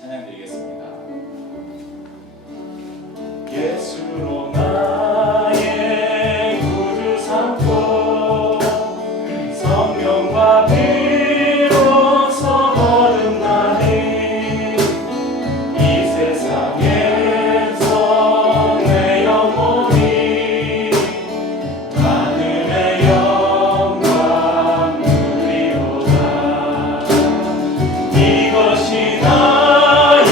찬양 드리겠습니다. 예수로 나의 구주 삼고 성령과 비로소 거듭나니 이 세상에서 내 영혼이 하늘의 영광 누리로다. 이것이 나의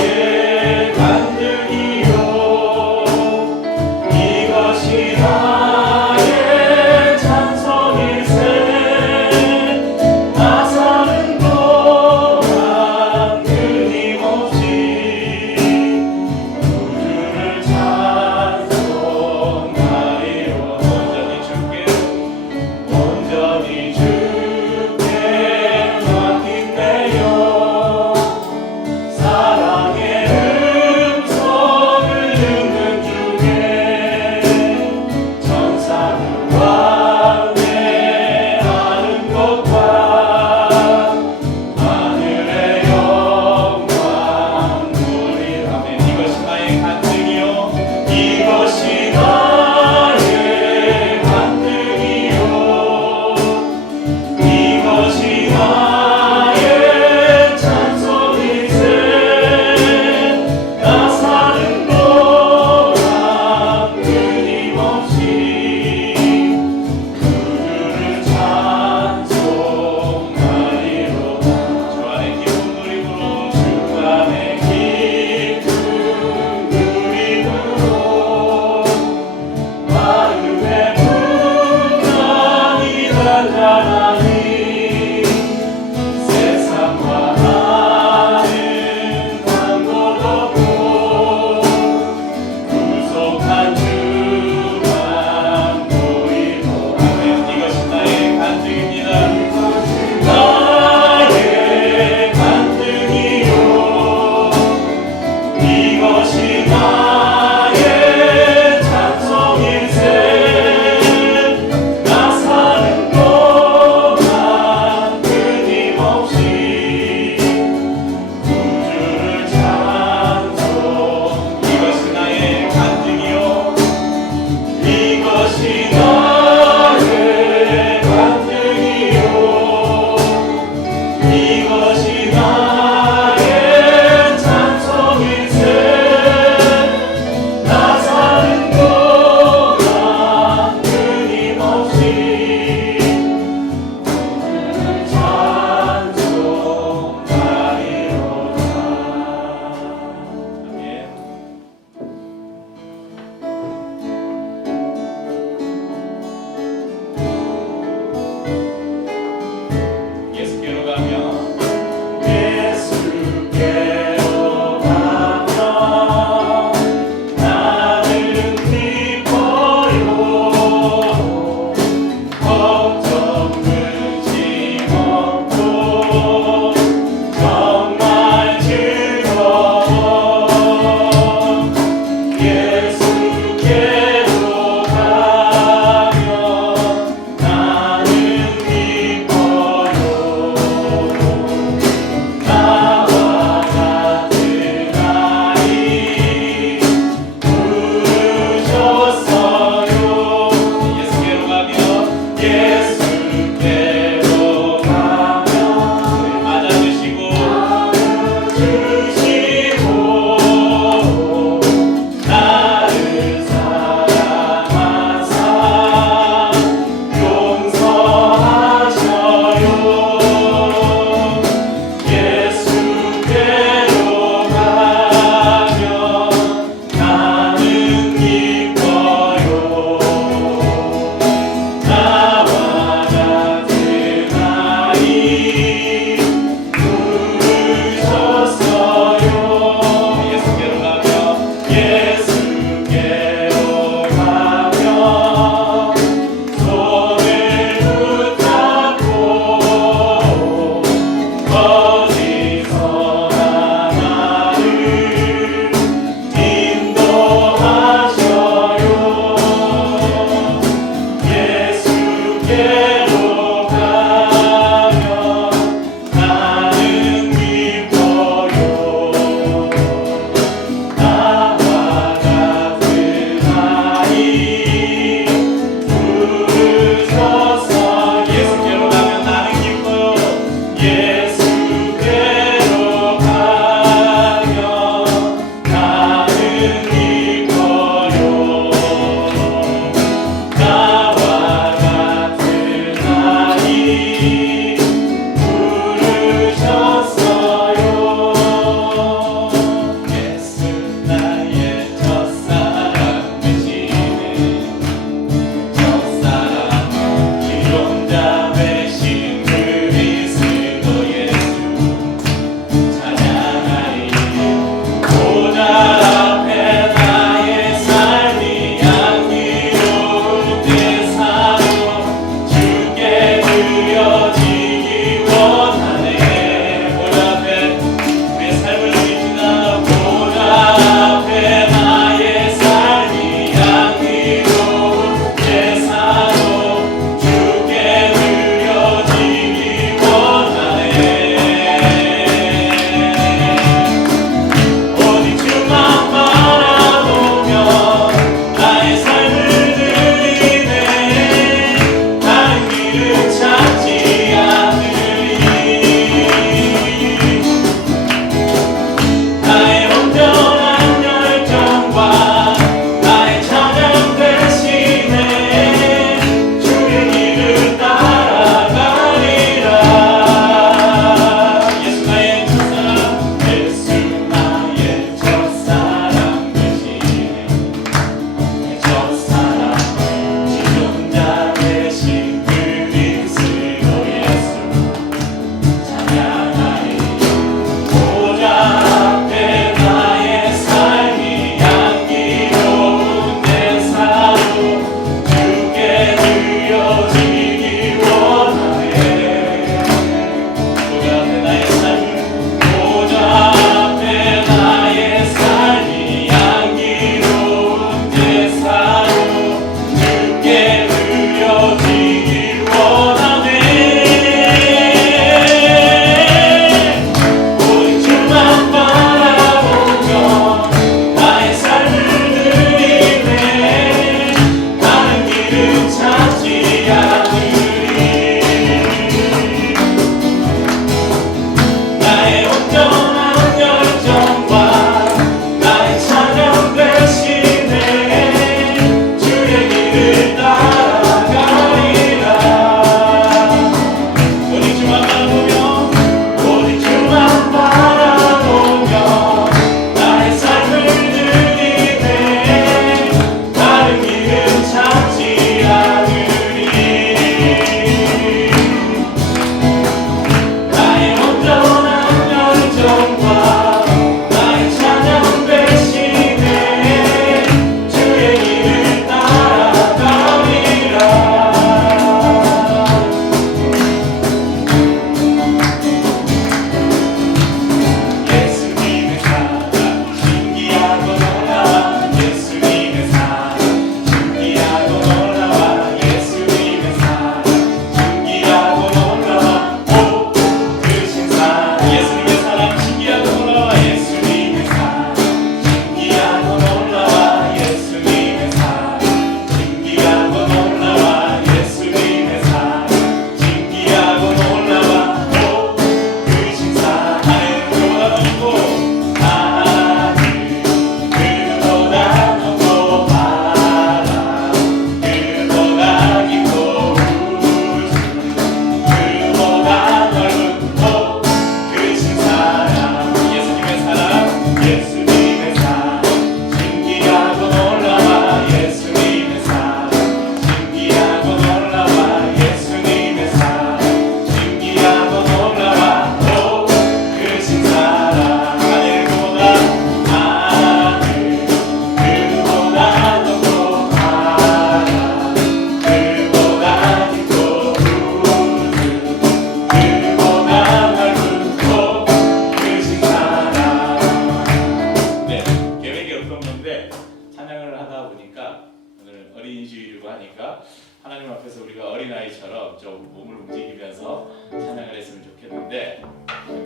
하나님 앞에서 우리가 어린아이처럼 좀 몸을 움직이면서 찬양을 했으면 좋겠는데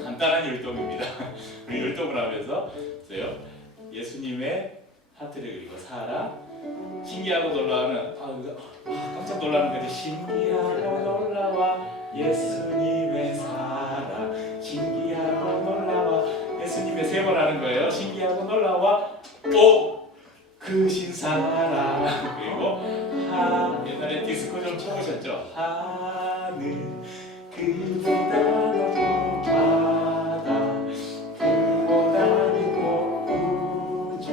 간단한 율동입니다. 우리 율동을 하면서 예수님의 하트를 그리고 사랑, 신기하고 놀라워는 깜짝 놀라는 거죠. 신기하고 놀라워 예수님의 사랑, 신기하고 놀라워 예수님의 세 번 하는 거예요. 신기하고 놀라워 오 크신 사랑. 그리고 옛날에 디스코 좀 쳐보셨죠? 하늘 그보다 높고 바다 그보다 깊고 우주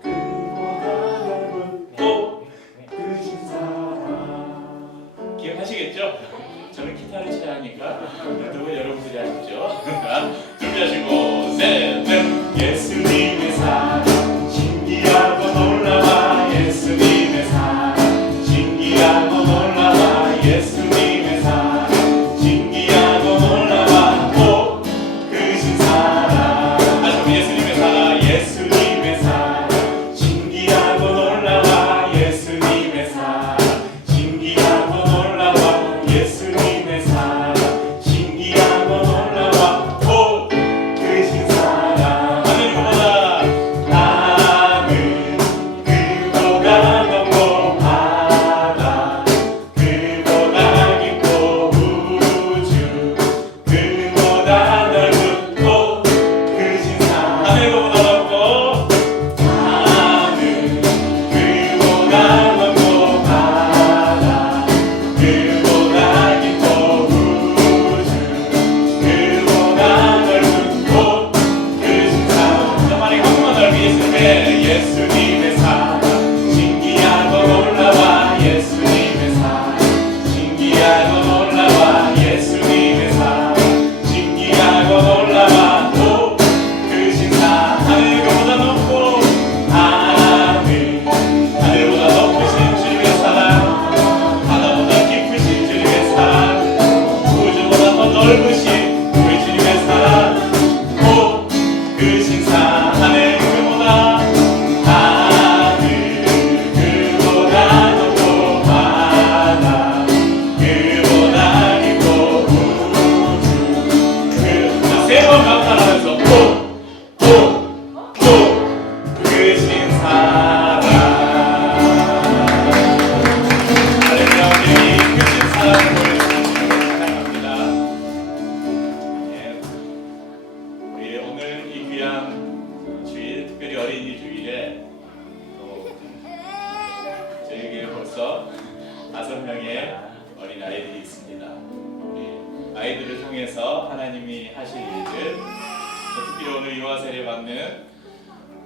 그보다 넓은 또 크신 사랑. 기억하시겠죠? 저는 기타를 쳐야 하니까 여러분 여러분들이 하십시오. 준비하시고 셋넷 예수님의 사랑 신기하고 놀라워 예수님의 사랑 신기하고 놀라워 예수님의 사랑 신기하고 놀라워 또 크신 사랑. 다시 한번 예수님의 사랑 예수님의 사랑 신기하고 놀라워 예수님의 사랑 신기하고 놀라워 예수님의 사랑 신기하고 놀라워 또 크신 사랑. 하늘보다 그보다 높고 바다 그보다 깊고 우주 그보다 넓은 또 크신 사랑. 하늘보다 높고 그보다 높고 바다 그보다 깊고 우주 그보다 넓은 또 크신 사랑. 정말 한번만 넓이 예수님의 사랑 신기하고 놀라워 예수님의 사랑 신기하고 놀라워 예수님의 사랑 신기하고 놀라워 또 크신 사랑. 하늘보다 높고 하늘보다 높으신 주님의 사랑 바다보다 깊으신 주님의 사랑 우주보다 더 넓으신 우리 주님의 사랑 또 크신 사랑. 하늘 그보다 높고 바다 그보다 깊고 우주 세번 감탄하면서 또 크신 사랑. 할렐루야. 우리 크신 사랑을 찬양합니다. 우리 오늘 이 귀한 주일, 특별히 어린이 주일에 또 저에게 벌써 5명의 어린 아이들이 있습니다. 우리 아이들을 통해서 하나님이 하실 일들, 특별히 오늘 유아 세례 받는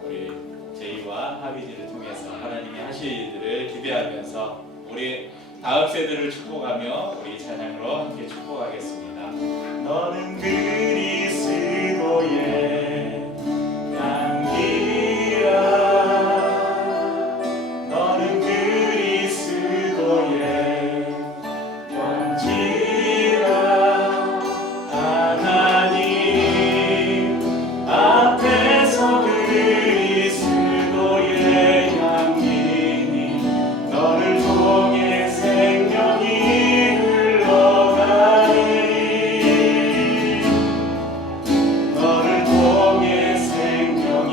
우리 제이와 하비지를 통해서 하나님이 하실 일들을 기대하면서 우리 다음 세대를 축복하며 우리 찬양으로 함께 축복하겠습니다. 너는 그리스도의 향기라 너는 그리스도의 편지라 하나님 앞에서 그리스도의 향기니 너를 통해 생명이 흘러가니 너를 통해 생명이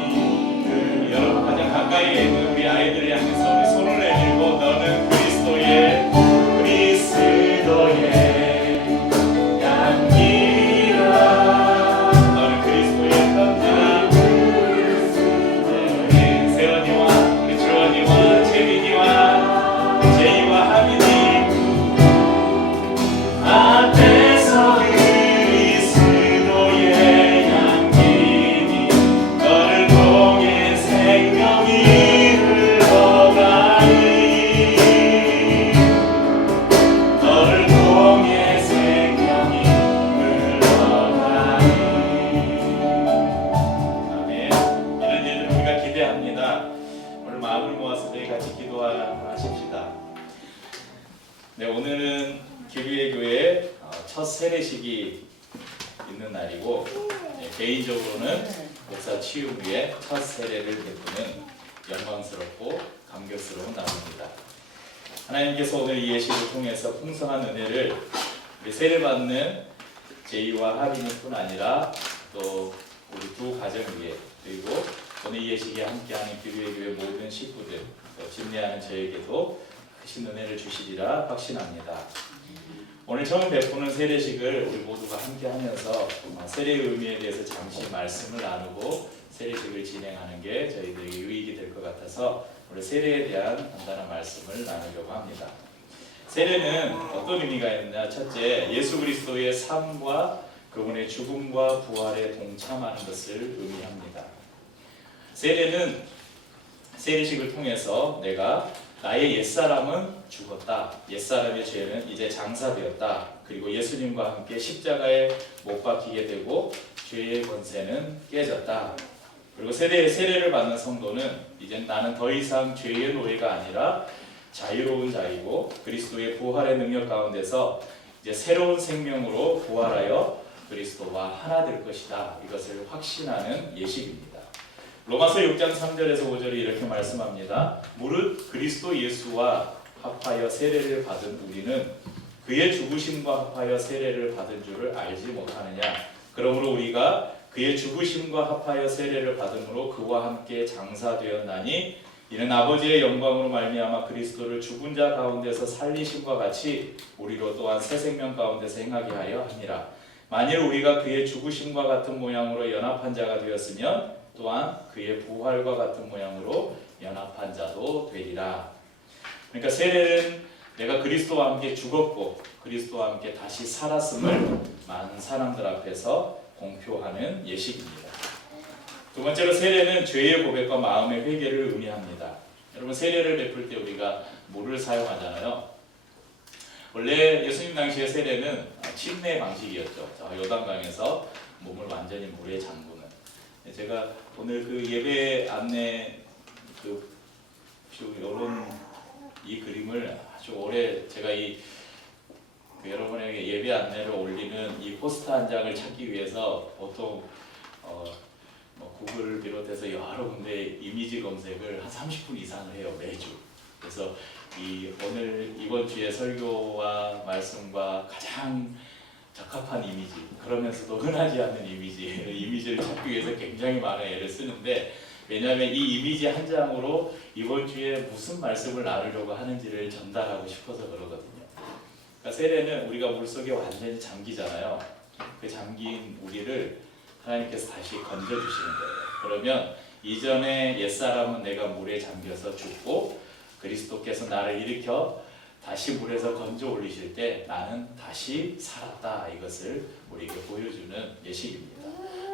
여러분 가장 가까이에 있는 우리 아이들을 향해서 우리 손을 내밀고 너는 그리스도의 향기라 너는 그리스도의 편지라. 우리 세원이와 우리 주원이와 채민이와 제이와 하민이 앞에서 그리스도의 향기니 너를 통해 생명이 흘러가니 너를 통해 생명이 흘러가니. 아멘. 이런 일들 우리가 기대합니다. 오늘 마음을 모아서 저희 같이 기도하십시다. 네, 오늘은 기류의 교회 첫 세례식이 있는 날이고 개인적으로는 목사 취임 후에 첫 세례를 베푸는 영광스럽고 감격스러운 날입니다. 하나님께서 오늘 이 예식을 통해서 풍성한 은혜를 우리 세례받는 제이와 하빈이뿐 아니라 또 우리 두 가정 위에, 그리고 오늘 이 예식에 함께하는 기류의 교회 모든 식구들, 또 집례하는 저에게도 크신 은혜를 주시리라 확신합니다. 오늘 처음 베푸는 세례식을 우리 모두가 함께하면서 세례의 의미에 대해서 잠시 말씀을 나누고 세례식을 진행하는 게 저희들에게 유익이 될 것 같아서 오늘 세례에 대한 간단한 말씀을 나누려고 합니다. 세례는 어떤 의미가 있느냐? 첫째, 예수 그리스도의 삶과 그분의 죽음과 부활에 동참하는 것을 의미합니다. 세례는 세례식을 통해서 내가 나의 옛사람은 죽었다, 옛사람의 죄는 이제 장사되었다, 그리고 예수님과 함께 십자가에 못 박히게 되고 죄의 권세는 깨졌다. 그리고 세례를 받는 성도는 이제 나는 더 이상 죄의 노예가 아니라 자유로운 자이고 그리스도의 부활의 능력 가운데서 이제 새로운 생명으로 부활하여 그리스도와 하나 될 것이다. 이것을 확신하는 예식입니다. 로마서 6장 3절에서 5절에 이렇게 말씀합니다. 무릇 그리스도 예수와 합하여 세례를 받은 우리는 그의 죽으심과 합하여 세례를 받은 줄을 알지 못하느냐? 그러므로 우리가 그의 죽으심과 합하여 세례를 받음으로 그와 함께 장사되었나니 이는 아버지의 영광으로 말미암아 그리스도를 죽은 자 가운데서 살리심과 같이 우리로 또한 새 생명 가운데서 행하게 하려 함이라. 만일 우리가 그의 죽으심과 같은 모양으로 연합한 자가 되었으면 또한 그의 부활과 같은 모양으로 연합한 자도 되리라. 그러니까 세례는 내가 그리스도와 함께 죽었고 그리스도와 함께 다시 살았음을 많은 사람들 앞에서 공표하는 예식입니다. 두 번째로 세례는 죄의 고백과 마음의 회개를 의미합니다. 여러분, 세례를 베풀 때 우리가 물을 사용하잖아요. 원래 예수님 당시의 세례는 침례 방식이었죠. 요단강에서 몸을 완전히 물에 잠그는. 제가 오늘 그 예배 안내 이런 이 그림을 아주 오래 제가 여러분에게 예배 안내를 올리는 이 포스터 한 장을 찾기 위해서 보통 구글을 비롯해서 여러 군데 이미지 검색을 한 30분 이상을 해요, 매주. 그래서 이번 주에 설교와 말씀과 가장 적합한 이미지, 그러면서도 흔하지 않는 이미지를 찾기 위해서 굉장히 많은 애를 쓰는데, 왜냐하면 이 이미지 한 장으로 이번 주에 무슨 말씀을 나누려고 하는지를 전달하고 싶어서 그러거든요. 그러니까 세례는 우리가 물속에 완전히 잠기잖아요. 그 잠긴 우리를 하나님께서 다시 건져주시는 거예요. 그러면 이전에 옛사람은 내가 물에 잠겨서 죽고 그리스도께서 나를 일으켜 다시 물에서 건져 올리실 때 나는 다시 살았다. 이것을 우리에게 보여주는 예식입니다.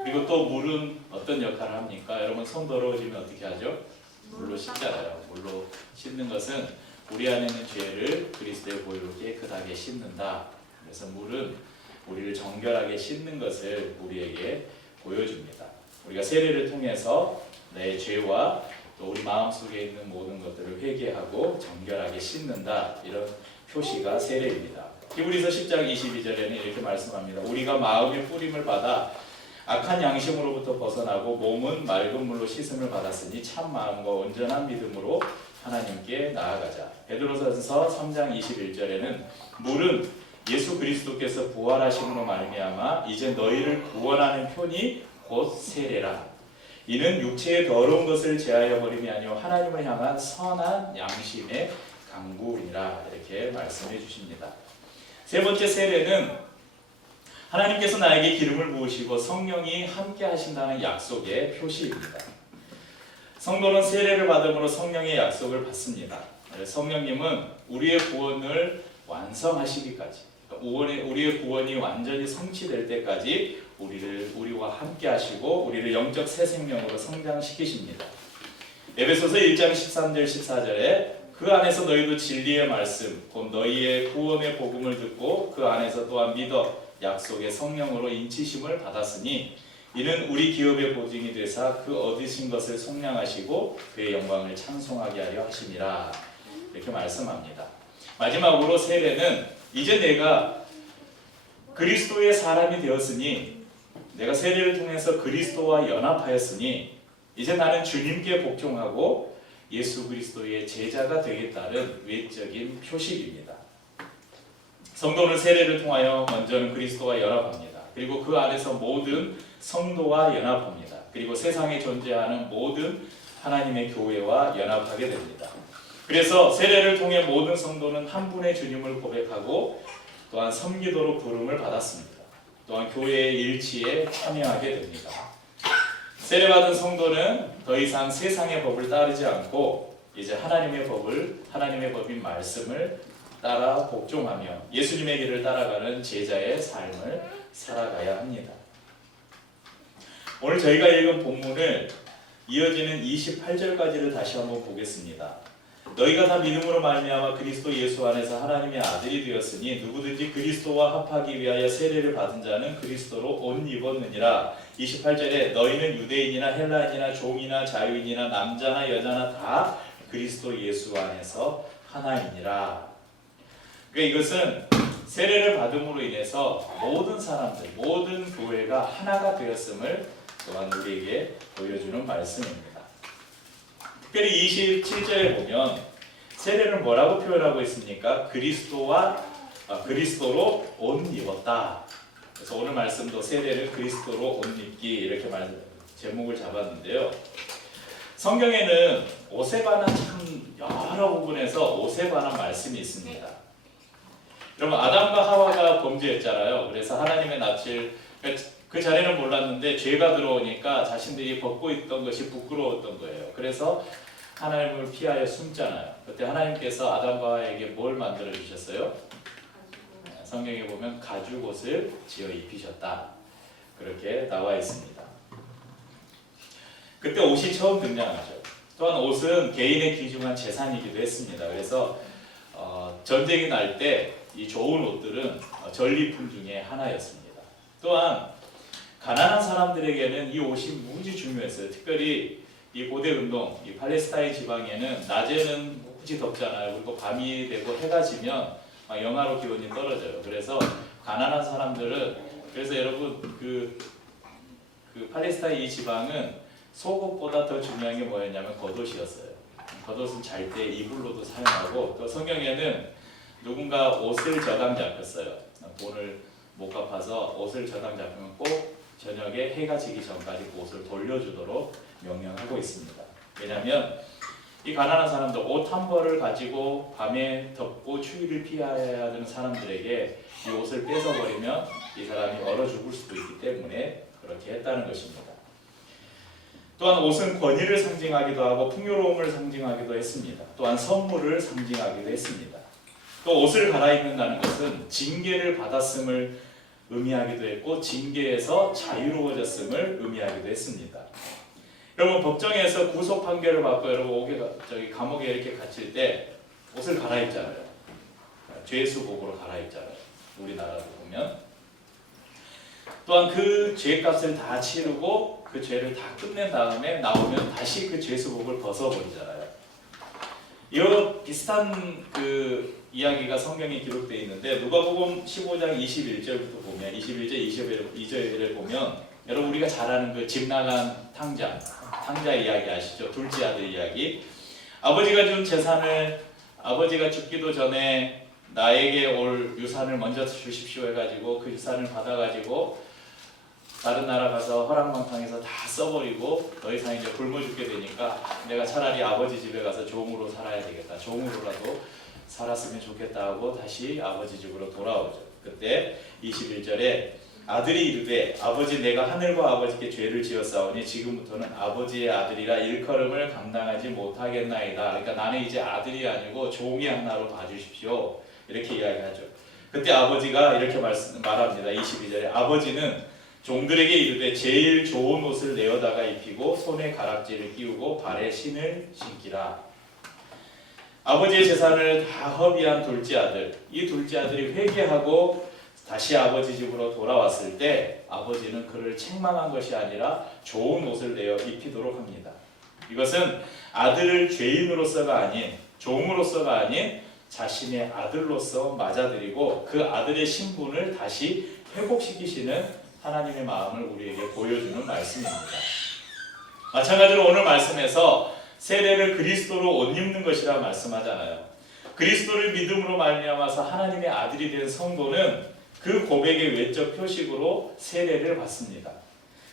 그리고 또 물은 어떤 역할을 합니까? 여러분, 손 더러워지면 어떻게 하죠? 물로 씻잖아요. 물로 씻는 것은 우리 안에 있는 죄를 그리스도의 보혈로 깨끗하게 씻는다. 그래서 물은 우리를 정결하게 씻는 것을 우리에게 보여줍니다. 우리가 세례를 통해서 내 죄와 또 우리 마음속에 있는 모든 것들을 회개하고 정결하게 씻는다. 이런 표시가 세례입니다. 히브리서 10장 22절에는 이렇게 말씀합니다. 우리가 마음의 뿌림을 받아 악한 양심으로부터 벗어나고 몸은 맑은 물로 씻음을 받았으니 참 마음과 온전한 믿음으로 하나님께 나아가자. 베드로전서 3장 21절에는 물은 예수 그리스도께서 부활하심으로 말미암아 이제 너희를 구원하는 편이 곧 세례라. 이는 육체의 더러운 것을 제하여 버림이 아니요 하나님을 향한 선한 양심의 강구이라. 이렇게 말씀해 주십니다. 세 번째, 세례는 하나님께서 나에게 기름을 부으시고 성령이 함께 하신다는 약속의 표시입니다. 성도는 세례를 받음으로 성령의 약속을 받습니다. 성령님은 우리의 구원을 완성하시기까지, 우리의 구원이 완전히 성취될 때까지 우리와 함께 하시고 우리를 영적 새 생명으로 성장시키십니다. 에베소서 1장 13절 14절에 그 안에서 너희도 진리의 말씀 곧 너희의 구원의 복음을 듣고 그 안에서 또한 믿어 약속의 성령으로 인치심을 받았으니 이는 우리 기업의 보증이 되사 그 얻으신 것을 속량하시고 그의 영광을 찬송하게 하려 하심이라. 이렇게 말씀합니다. 마지막으로 세례는 이제 내가 그리스도의 사람이 되었으니, 내가 세례를 통해서 그리스도와 연합하였으니 이제 나는 주님께 복종하고 예수 그리스도의 제자가 되겠다는 외적인 표식입니다. 성도는 세례를 통하여 먼저는 그리스도와 연합합니다. 그리고 그 안에서 모든 성도와 연합합니다. 그리고 세상에 존재하는 모든 하나님의 교회와 연합하게 됩니다. 그래서 세례를 통해 모든 성도는 한 분의 주님을 고백하고 또한 섬기도록 부름을 받았습니다. 또한 교회의 일치에 참여하게 됩니다. 세례받은 성도는 더 이상 세상의 법을 따르지 않고 이제 하나님의 법인 말씀을 따라 복종하며 예수님의 길을 따라가는 제자의 삶을 살아가야 합니다. 오늘 저희가 읽은 본문을 이어지는 28절까지를 다시 한번 보겠습니다. 너희가 다 믿음으로 말미암아 그리스도 예수 안에서 하나님의 아들이 되었으니 누구든지 그리스도와 합하기 위하여 세례를 받은 자는 그리스도로 옷 입었느니라. 28절에 너희는 유대인이나 헬라인이나 종이나 자유인이나 남자나 여자나 다 그리스도 예수 안에서 하나이니라. 그러니까 이것은 세례를 받음으로 인해서 모든 사람들, 모든 교회가 하나가 되었음을 또한 우리에게 보여주는 말씀입니다. 특별히 27절에 보면 세례를 뭐라고 표현하고 있습니까? 그리스도로 옷 입었다. 그래서 오늘 말씀도 세례를 그리스도로 옷 입기 이렇게 제목을 잡았는데요. 성경에는 옷에 관한 참 여러 부분에서 옷에 관한 말씀이 있습니다. 여러분 아담과 하와가 범죄했잖아요. 그래서 하나님의 낯을 그 자리는 몰랐는데 죄가 들어오니까 자신들이 벗고 있던 것이 부끄러웠던 거예요. 그래서 하나님을 피하여 숨잖아요. 그때 하나님께서 아담과 하와에게 뭘 만들어 주셨어요? 성경에 보면 가죽옷을 지어 입히셨다. 그렇게 나와 있습니다. 그때 옷이 처음 등장하죠. 또한 옷은 개인의 귀중한 재산이기도 했습니다. 그래서 전쟁이 날 때 이 좋은 옷들은 전리품 중에 하나였습니다. 또한 가난한 사람들에게는 이 옷이 무지 중요했어요. 특별히 이 고대 운동, 이 팔레스타인 지방에는 낮에는 무지 덥잖아요. 그리고 밤이 되고 해가 지면 영하로 기온이 떨어져요. 그래서 가난한 사람들은 그래서 여러분 그 팔레스타인 이 지방은 속옷보다 더 중요한 게 뭐였냐면 겉옷이었어요. 겉옷은 잘 때 이불로도 사용하고 또 성경에는 누군가 옷을 저당 잡혔어요. 돈을 못 갚아서 옷을 저당 잡히면 꼭 저녁에 해가 지기 전까지 그 옷을 돌려주도록 명령하고 있습니다. 왜냐하면 이 가난한 사람들 옷 한 벌을 가지고 밤에 덥고 추위를 피해야 하는 사람들에게 이 옷을 뺏어버리면 이 사람이 얼어 죽을 수도 있기 때문에 그렇게 했다는 것입니다. 또한 옷은 권위를 상징하기도 하고 풍요로움을 상징하기도 했습니다. 또한 선물을 상징하기도 했습니다. 또 옷을 갈아입는다는 것은 징계를 받았음을 의미하기도 했고 징계에서 자유로워졌음을 의미하기도 했습니다. 여러분 법정에서 구속 판결을 받고 여러분 감옥에 이렇게 갇힐 때 옷을 갈아입잖아요. 죄수복으로 갈아입잖아요. 우리나라도 보면 또한 그 죄값을 다 치르고 그 죄를 다 끝낸 다음에 나오면 다시 그 죄수복을 벗어버리잖아요. 이런 비슷한 그 이야기가 성경에 기록되어 있는데 누가복음 15장 21절부터 보면 21절 22절을 보면 여러분 우리가 잘 아는 그 집 나간 탕자 이야기 아시죠? 둘째 아들 이야기. 아버지가 준 재산을 아버지가 죽기도 전에 나에게 올 유산을 먼저 주십시오 해가지고 그 유산을 받아가지고 다른 나라 가서 허랑방탕해서 다 써버리고 더 이상 이제 굶어 죽게 되니까 내가 차라리 아버지 집에 가서 종으로 살아야 되겠다. 종으로라도 살았으면 좋겠다 하고 다시 아버지 집으로 돌아오죠. 그때 21절에 아들이 이르되 아버지 내가 하늘과 아버지께 죄를 지었사오니 지금부터는 아버지의 아들이라 일컬음을 감당하지 못하겠나이다. 그러니까 나는 이제 아들이 아니고 종이 하나로 봐주십시오. 이렇게 이야기하죠. 그때 아버지가 이렇게 말합니다. 22절에 아버지는 종들에게 이르되 제일 좋은 옷을 내어다가 입히고 손에 가락지를 끼우고 발에 신을 신기라. 아버지의 재산을 다 허비한 둘째 아들, 이 둘째 아들이 회개하고 다시 아버지 집으로 돌아왔을 때 아버지는 그를 책망한 것이 아니라 좋은 옷을 내어 입히도록 합니다. 이것은 아들을 죄인으로서가 아닌 종으로서가 아닌 자신의 아들로서 맞아들이고 그 아들의 신분을 다시 회복시키시는 하나님의 마음을 우리에게 보여주는 말씀입니다. 마찬가지로 오늘 말씀에서 세례를 그리스도로 옷 입는 것이라 말씀하잖아요. 그리스도를 믿음으로 말미암아서 하나님의 아들이 된 성도는 그 고백의 외적 표식으로 세례를 받습니다.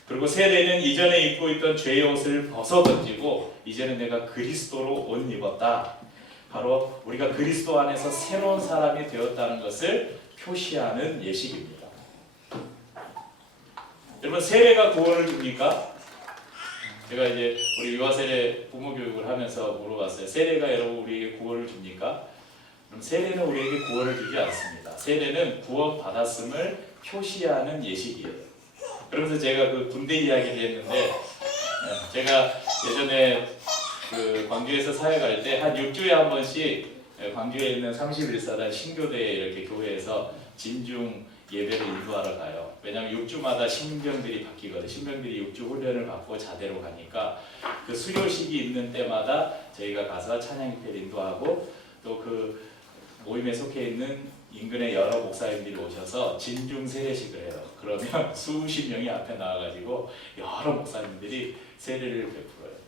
그리고 세례는 이전에 입고 있던 죄의 옷을 벗어 던지고 이제는 내가 그리스도로 옷 입었다. 바로 우리가 그리스도 안에서 새로운 사람이 되었다는 것을 표시하는 예식입니다. 여러분, 세례가 구원을 줍니까? 제가 이제 우리 유아세례 부모 교육을 하면서 물어봤어요. 세례가 여러분 우리에게 구원을 줍니까? 그럼 세례는 우리에게 구원을 주지 않습니다. 세례는 구원 받았음을 표시하는 예식이에요. 그러면서 제가 그 군대 이야기를 했는데, 제가 예전에 그 광주에서 사역할 때 한 6주에 한 번씩 광주에 있는 31사단 신교대에 이렇게 교회에서 진중 예배를 인도하러 가요. 왜냐하면 6주마다 신병들이 바뀌거든요. 신병들이 6주 훈련을 받고 자대로 가니까 그 수료식이 있는 때마다 저희가 가서 찬양 집회를 인도하고 또 그 모임에 속해 있는 인근의 여러 목사님들이 오셔서 진중 세례식을 해요. 그러면 수십 명이 앞에 나와가지고 여러 목사님들이 세례를 베풀어요.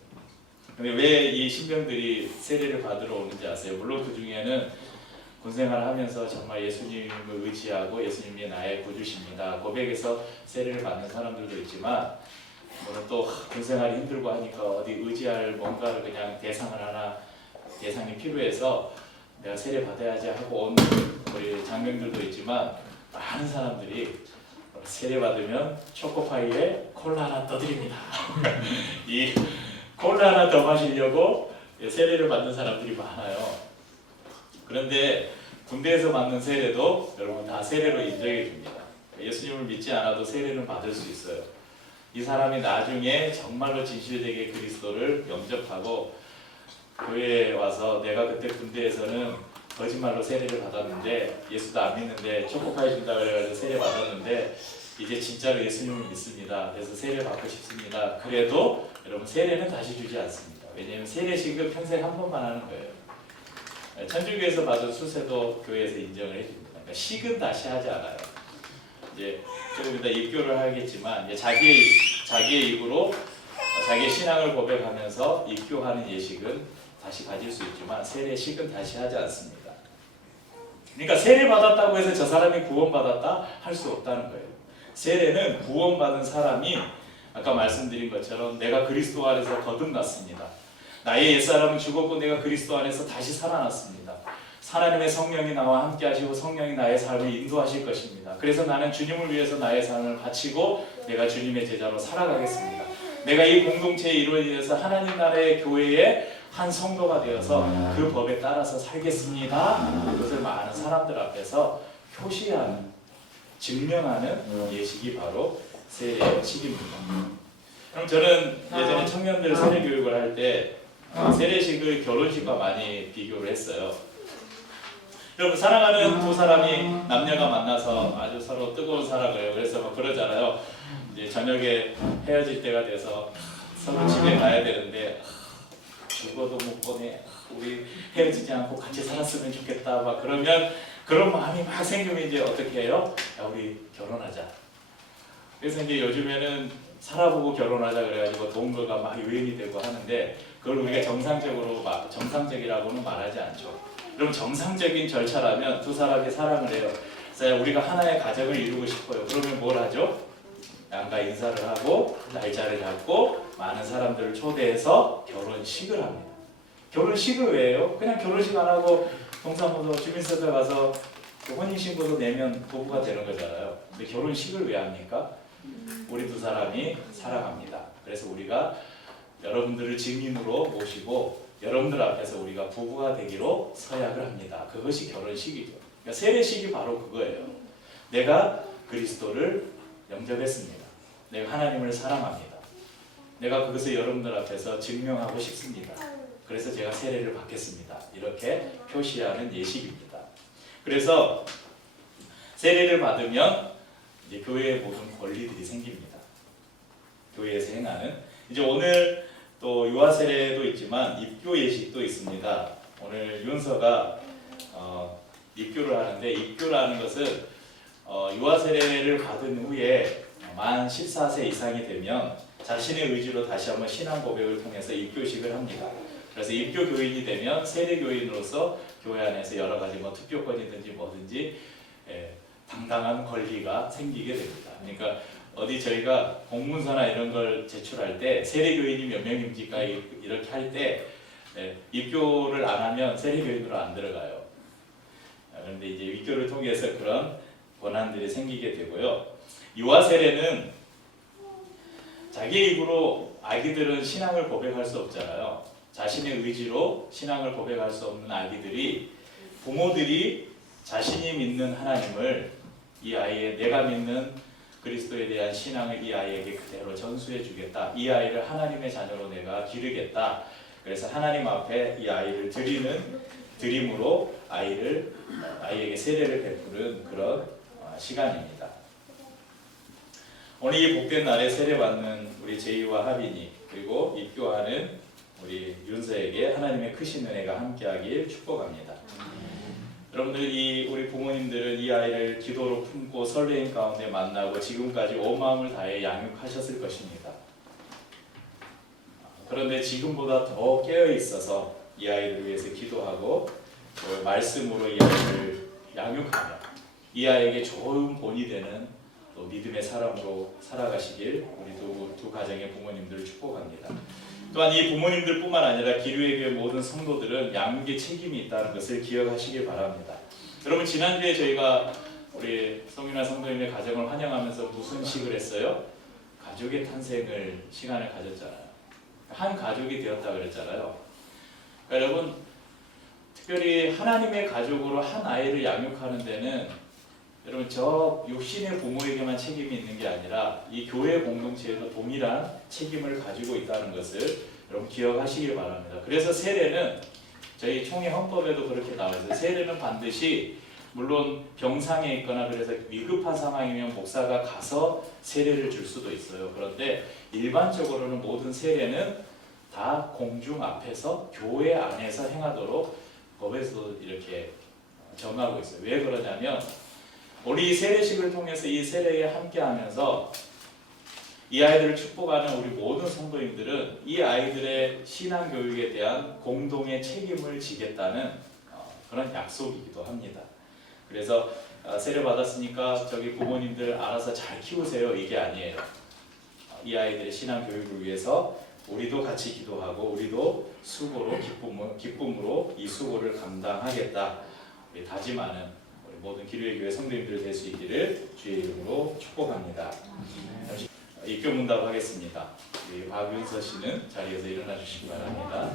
근데 왜 이 신병들이 세례를 받으러 오는지 아세요? 물론 그 중에는 군생활을 하면서 정말 예수님을 의지하고 예수님이 나의 구주십니다 고백해서 세례를 받는 사람들도 있지만, 물론 또 군생활이 힘들고 하니까 어디 의지할 뭔가를 그냥 대상이 필요해서 내가 세례 받아야지 하고 온 우리 장병들도 있지만, 많은 사람들이 세례 받으면 초코파이에 콜라 하나 떠드립니다. 이 콜라 하나 더 마시려고 세례를 받는 사람들이 많아요. 그런데 군대에서 받는 세례도 여러분 다 세례로 인정해 줍니다. 예수님을 믿지 않아도 세례는 받을 수 있어요. 이 사람이 나중에 정말로 진실되게 그리스도를 영접하고 교회에 와서 내가 그때 군대에서는 거짓말로 세례를 받았는데 예수도 안 믿는데 초코파이 준다 그래가지고 세례 받았는데 이제 진짜로 예수님을 믿습니다. 그래서 세례 받고 싶습니다. 그래도 여러분 세례는 다시 주지 않습니다. 왜냐하면 세례식은 평생 한 번만 하는 거예요. 천주교에서 받은 수세도 교회에서 인정을 해줍니다. 그러니까 식은 다시 하지 않아요. 이제 조금 이따 입교를 하겠지만 이제 자기의 입으로 자기의 신앙을 고백하면서 입교하는 예식은 다시 가질 수 있지만 세례식은 다시 하지 않습니다. 그러니까 세례 받았다고 해서 저 사람이 구원받았다 할 수 없다는 거예요. 세례는 구원받은 사람이 아까 말씀드린 것처럼 내가 그리스도 안에서 거듭났습니다. 나의 옛사람은 죽었고 내가 그리스도 안에서 다시 살아났습니다. 하나님의 성령이 나와 함께 하시고 성령이 나의 삶을 인도하실 것입니다. 그래서 나는 주님을 위해서 나의 삶을 바치고 내가 주님의 제자로 살아가겠습니다. 내가 이 공동체에 이루어져서 하나님 나라의 교회의 한 성도가 되어서 그 법에 따라서 살겠습니다. 그것을 많은 사람들 앞에서 표시하는, 증명하는 예식이 바로 세례식입니다. 그럼 저는 예전에 청년들 세례 교육을 할 때 세례식을 결혼식과 많이 비교를 했어요. 여러분, 사랑하는 두 사람이 남녀가 만나서 아주 서로 뜨거운 사랑을 해요. 그래서 막 그러잖아요. 이제 저녁에 헤어질 때가 돼서 서로 집에 가야 되는데 죽어도 못 보내. 우리 헤어지지 않고 같이 살았으면 좋겠다. 막 그러면 그런 마음이 막 생기면 이제 어떻게 해요? 야, 우리 결혼하자. 그래서 이제 요즘에는 살아보고 결혼하자 그래가지고 동거가 막 유행이 되고 하는데 그걸 우리가 정상적이라고는 말하지 않죠. 그럼 정상적인 절차라면 두 사람이 사랑을 해요. 그래서 우리가 하나의 가정을 이루고 싶어요. 그러면 뭘 하죠? 양가 인사를 하고 날짜를 잡고 많은 사람들을 초대해서 결혼식을 합니다. 결혼식을 왜 해요? 그냥 결혼식 안 하고 동사무소 주민센터 가서 혼인신고서 내면 부부가 되는 거잖아요. 근데 결혼식을 왜 합니까? 우리 두 사람이 사랑합니다. 그래서 우리가 여러분들을 증인으로 모시고 여러분들 앞에서 우리가 부부가 되기로 서약을 합니다. 그것이 결혼식이죠. 그러니까 세례식이 바로 그거예요. 내가 그리스도를 영접했습니다. 내가 하나님을 사랑합니다. 내가 그것을 여러분들 앞에서 증명하고 싶습니다. 그래서 제가 세례를 받겠습니다. 이렇게 표시하는 예식입니다. 그래서 세례를 받으면 이제 교회의 모든 권리들이 생깁니다. 교회에서 행하는. 이제 오늘 또 유아 세례도 있지만 입교 예식도 있습니다. 오늘 윤서가 입교를 하는데 입교라는 것은 유아 세례를 받은 후에 만 14세 이상이 되면 자신의 의지로 다시 한번 신앙 고백을 통해서 입교식을 합니다. 그래서 입교 교인이 되면 세례 교인으로서 교회 안에서 여러 가지 뭐 투표권이든지 뭐든지 당당한 권리가 생기게 됩니다. 그러니까 어디 저희가 공문서나 이런 걸 제출할 때 세례 교인이 몇 명입니까 이렇게 할 때 입교를 안 하면 세례 교인으로 안 들어가요. 그런데 이제 입교를 통해서 그런 권한들이 생기게 되고요. 유아 세례는 자기의 입으로 아기들은 신앙을 고백할 수 없잖아요. 자신의 의지로 신앙을 고백할 수 없는 아기들이 부모들이 자신이 믿는 하나님을 이 아이의 내가 믿는 그리스도에 대한 신앙을 이 아이에게 그대로 전수해 주겠다. 이 아이를 하나님의 자녀로 내가 기르겠다. 그래서 하나님 앞에 이 아이를 드림으로 아이에게 세례를 베푸는 그런 시간입니다. 오늘 이 복된 날에 세례받는 우리 제이와 하빈이 그리고 입교하는 우리 윤서에게 하나님의 크신 은혜가 함께하길 축복합니다. 여러분들 우리 부모님들은 이 아이를 기도로 품고 설레임 가운데 만나고 지금까지 온 마음을 다해 양육하셨을 것입니다. 그런데 지금보다 더 깨어 있어서 이 아이를 위해서 기도하고 말씀으로 이 아이를 양육하며 이 아이에게 좋은 본이 되는 또 믿음의 사람으로 살아가시길 우리 두 가정의 부모님들을 축복합니다. 또한 이 부모님들뿐만 아니라 기류의 교회 모든 성도들은 양육의 책임이 있다는 것을 기억하시길 바랍니다. 여러분 지난주에 저희가 우리 성윤아 성도님의 가정을 환영하면서 무슨 식을 했어요? 가족의 탄생을 시간을 가졌잖아요. 한 가족이 되었다 그랬잖아요. 그러니까 여러분 특별히 하나님의 가족으로 한 아이를 양육하는 데는 여러분 저 육신의 부모에게만 책임이 있는 게 아니라 이 교회 공동체에도 동일한 책임을 가지고 있다는 것을 여러분 기억하시길 바랍니다. 그래서 세례는 저희 총회 헌법에도 그렇게 나와 있어요. 세례는 반드시 물론 병상에 있거나 그래서 위급한 상황이면 목사가 가서 세례를 줄 수도 있어요. 그런데 일반적으로는 모든 세례는 다 공중 앞에서 교회 안에서 행하도록 법에서 이렇게 정하고 있어요. 왜 그러냐면 우리 세례식을 통해서 이 세례에 함께하면서 이 아이들을 축복하는 우리 모든 성도님들은 이 아이들의 신앙 교육에 대한 공동의 책임을 지겠다는 그런 약속이기도 합니다. 그래서 세례 받았으니까 저기 부모님들 알아서 잘 키우세요 이게 아니에요. 이 아이들의 신앙 교육을 위해서 우리도 같이 기도하고 우리도 수고로 기쁨으로 이 수고를 감당하겠다. 우리 다짐하는 우리 모든 기류의 교회 성도님들 될 수 있기를 주의 이름으로 축복합니다. 잠시 입교 문답 하겠습니다. 박윤서 씨는 자리에서 일어나 주시기 바랍니다.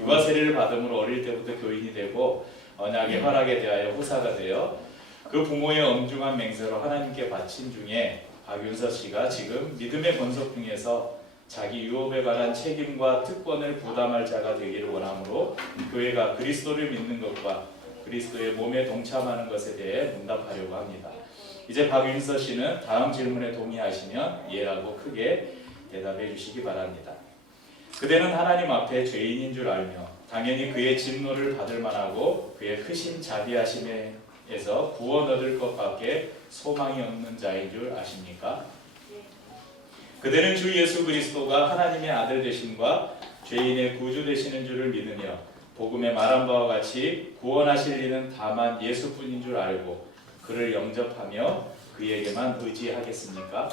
유아 세례를 받음으로 어릴 때부터 교인이 되고 언약의 허락에 대하여 호사가 되어 그 부모의 엄중한 맹세로 하나님께 바친 중에 박윤서 씨가 지금 믿음의 번석 중에서 자기 유업에 관한 책임과 특권을 부담할 자가 되기를 원하므로 교회가 그리스도를 믿는 것과 그리스도의 몸에 동참하는 것에 대해 문답하려고 합니다. 이제 박윤서 씨는 다음 질문에 동의하시면 예라고 크게 대답해 주시기 바랍니다. 그대는 하나님 앞에 죄인인 줄 알며 당연히 그의 진노를 받을 만하고 그의 크신 자비하심에서 구원 얻을 것밖에 소망이 없는 자인 줄 아십니까? 그대는 주 예수 그리스도가 하나님의 아들 되심과 죄인의 구주 되시는 줄을 믿으며 복음에 말한 바와 같이 구원하실 이는 다만 예수뿐인 줄 알고 그를 영접하며 그에게만 의지하겠습니까?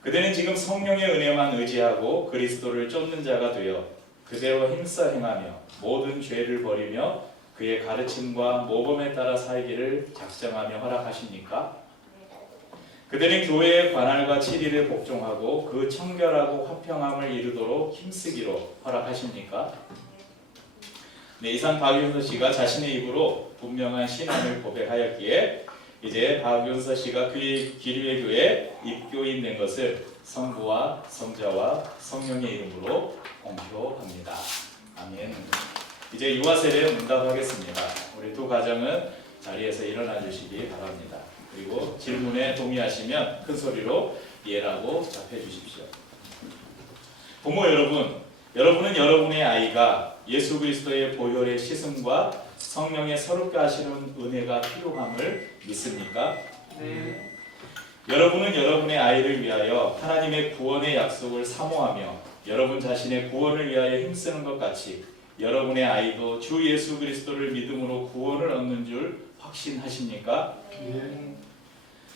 그대는 지금 성령의 은혜만 의지하고 그리스도를 쫓는 자가 되어 그대로 힘써 행하며 모든 죄를 버리며 그의 가르침과 모범에 따라 살기를 작정하며 허락하십니까? 그대는 교회의 관할과 치리를 복종하고 그 청결하고 화평함을 이루도록 힘쓰기로 허락하십니까? 네, 이상 박윤서 씨가 자신의 입으로 분명한 신앙을 고백하였기에 이제 박윤서 씨가 그의 기류의 교회 입교인 된 것을 성부와 성자와 성령의 이름으로 공표합니다. 아멘. 이제 유아 세례 문답하겠습니다. 우리 두 가정은 자리에서 일어나 주시기 바랍니다. 그리고 질문에 동의하시면 큰 소리로 예라고 답해 주십시오. 부모 여러분, 여러분은 여러분의 아이가 예수 그리스도의 보혈의 씻음과 성령의 새롭게 하시는 은혜가 필요함을 믿습니까? 네. 여러분은 여러분의 아이를 위하여 하나님의 구원의 약속을 사모하며 여러분 자신의 구원을 위하여 힘쓰는 것 같이 여러분의 아이도 주 예수 그리스도를 믿음으로 구원을 얻는 줄 확신하십니까? 예.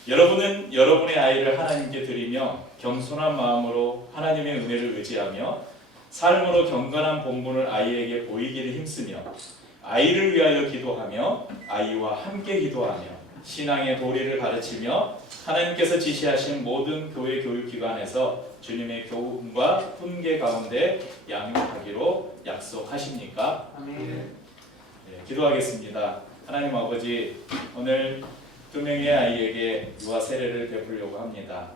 여러분은 여러분의 아이를 하나님께 드리며 겸손한 마음으로 하나님의 은혜를 의지하며 삶으로 경건한 본분을 아이에게 보이기를 힘쓰며 아이를 위하여 기도하며 아이와 함께 기도하며 신앙의 도리를 가르치며 하나님께서 지시하신 모든 교회 교육기관에서 주님의 교훈과 훈계 가운데 양육하기로 약속하십니까? 아멘. 네, 기도하겠습니다. 하나님 아버지, 오늘 2명의 아이에게 유아 세례를 베풀려고 합니다.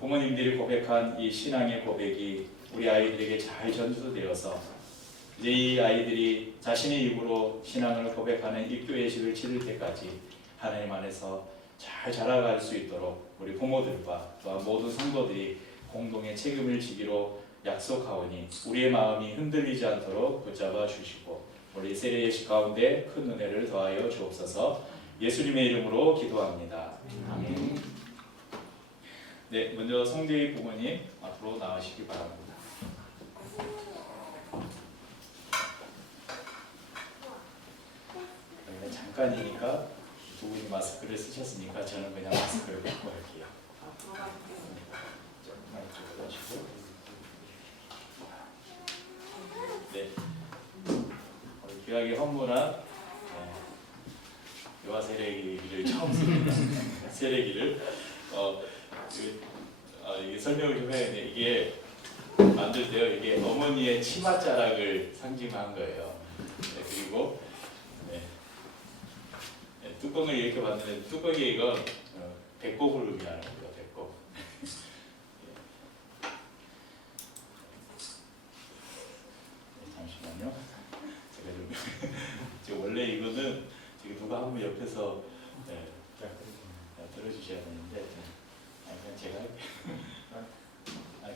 부모님들이 고백한 이 신앙의 고백이 우리 아이들에게 잘 전수되어서 이제 이 아이들이 자신의 입으로 신앙을 고백하는 입교예식을 치를 때까지 하나님 안에서 잘 자라갈 수 있도록 우리 부모들과 또한 모든 성도들이 공동의 책임을 지기로 약속하오니 우리의 마음이 흔들리지 않도록 붙잡아 주시고 우리 세례 예식 가운데 큰 은혜를 더하여 주옵소서. 예수님의 이름으로 기도합니다. 아멘. 네, 먼저 성재희 부모님 앞으로 나오시기 바랍니다. 잠깐이니까 두 분이 마스크를 쓰셨으니까 저는 그냥 마스크를 벗고 할게요. 조금만 이쪽으로 하시고. 네, 우리 귀하게 헌물한 유아 세례기를 처음 씁니다. 세례기를 이게 설명을 좀 해야 돼. 이게 만들 때요, 이게 어머니의 치맛자락을 상징한 거예요. 네, 그리고 뚜껑을 이렇게 만드는데 뚜껑이 이거 배꼽을 의미하는 거예요. 배꼽. 잠시만요. 제가 좀 원래 이거는 지금 누가 한 분 옆에서 들어주셔야 되는데 그냥 제가 할게요.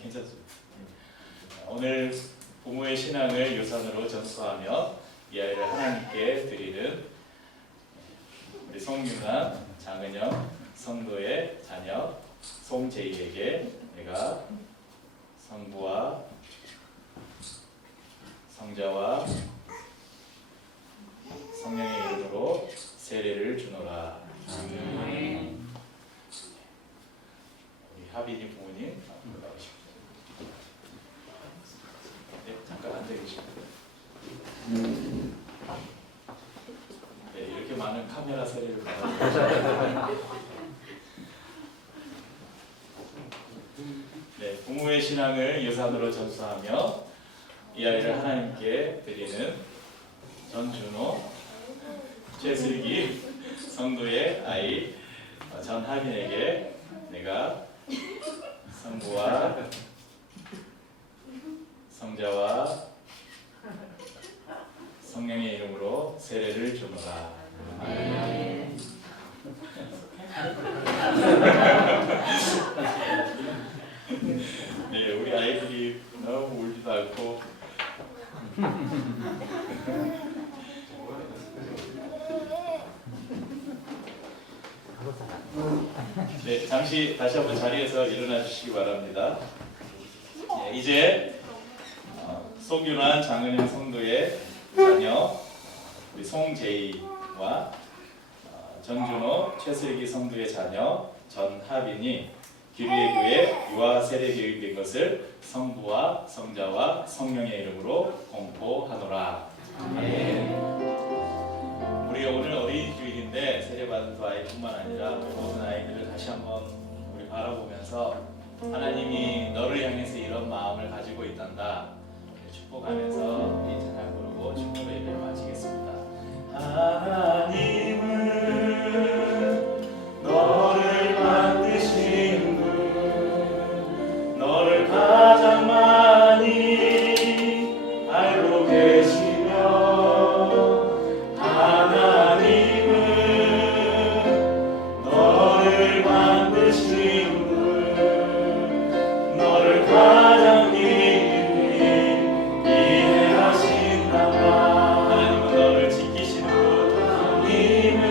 괜찮습니다. 오늘 부모의 신앙을 유산으로 전수하며 이 아이를 하나님께 드리는 우리 송윤아, 장은영 성도의 자녀 송재희에게 내가 성부와 성자와 성령의 이름으로 세례를 주노라. 아멘. 우리 하빈이 부모님 앞으로 나오십시오. 네, 잠깐 앉아 계십니다. 네, 이렇게 많은 카메라 세례를 받아. 네, 부모의 신앙을 유산으로 전수하며 이 아이를 하나님께 드리는 전준호, 최슬기 성도의 아이 전하빈에게 내가 성부와 성자와 성령의 이름으로 세례를 주노라. 아멘. 네, 우리 아이들이 너무 울지도 않고 네, 잠시 다시 한번 자리에서 일어나 주시기 바랍니다. 네, 이제 송윤환 장은영 성도의 자녀 우리 송재희와 전준호 최슬기 성도의 자녀 전하빈이 기류예교의 유아 세례 교육된 것을 성부와 성자와 성령의 이름으로 공포하노라. 아멘. 우리 오늘 어린이 주일인데 세례받은 두 아이뿐만 아니라 모든 아이들을 다시 한번 우리 바라보면서 하나님이 너를 향해서 이런 마음을 가지고 있단다 축복하면서 이 찬양 부르고 축복 예배를 마치겠습니다. 하나님은 너를 만드신 분, 너를 가장 많이 알고 계시며 하나님은 너를 만드신 분, 너를 가장 이해하신다. 하나님은 너를 지키시는 분, 하나님은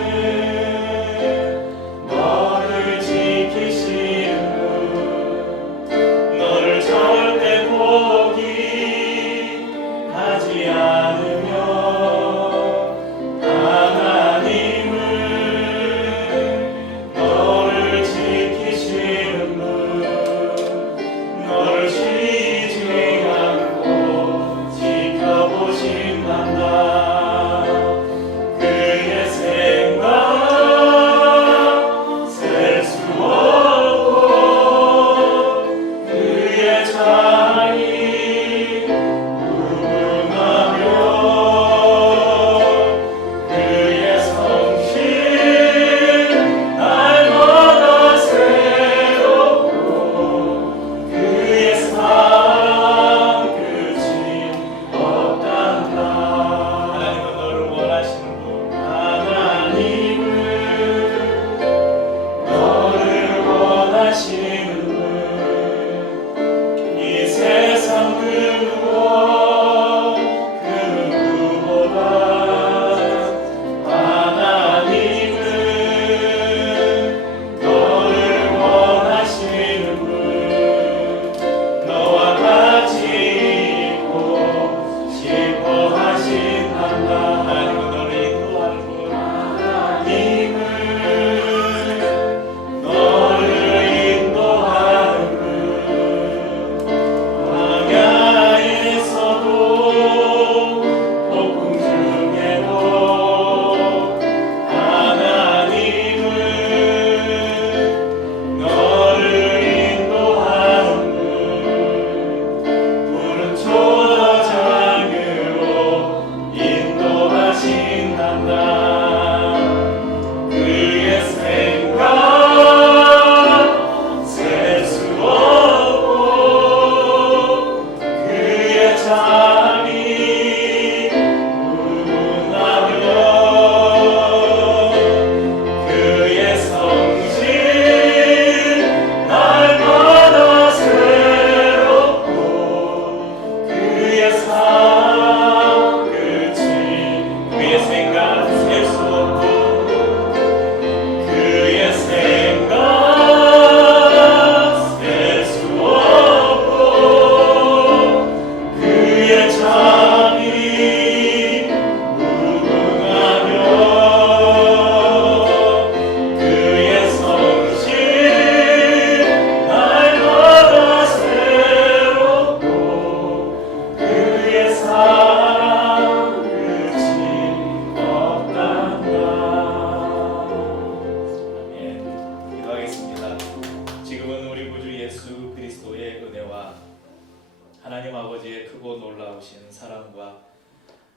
하나님 아버지의 크고 놀라우신 사랑과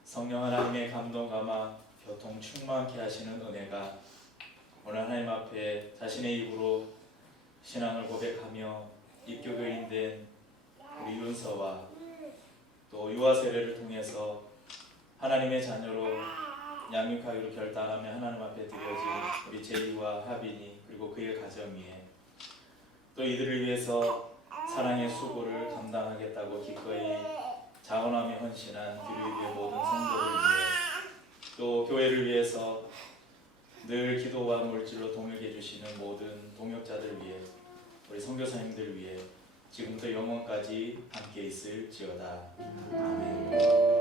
성령 하나님의 감동 감화 교통 충만케 하시는 은혜가 오늘 하나님 앞에 자신의 입으로 신앙을 고백하며 입교교인 된 우리 윤서와 또 유아 세례를 통해서 하나님의 자녀로 양육하기로 결단하며 하나님 앞에 드려진 우리 제이와 하빈이 그리고 그의 가정 위에 또 이들을 위해서 사랑의 수고를 감당하겠다고 기꺼이 자원하며 헌신한 기류교의 모든 성도를 위해 또 교회를 위해서 늘 기도와 물질로 동역해 주시는 모든 동역자들 위해 우리 선교사님들 위해 지금부터 영원까지 함께 있을지어다. 아멘.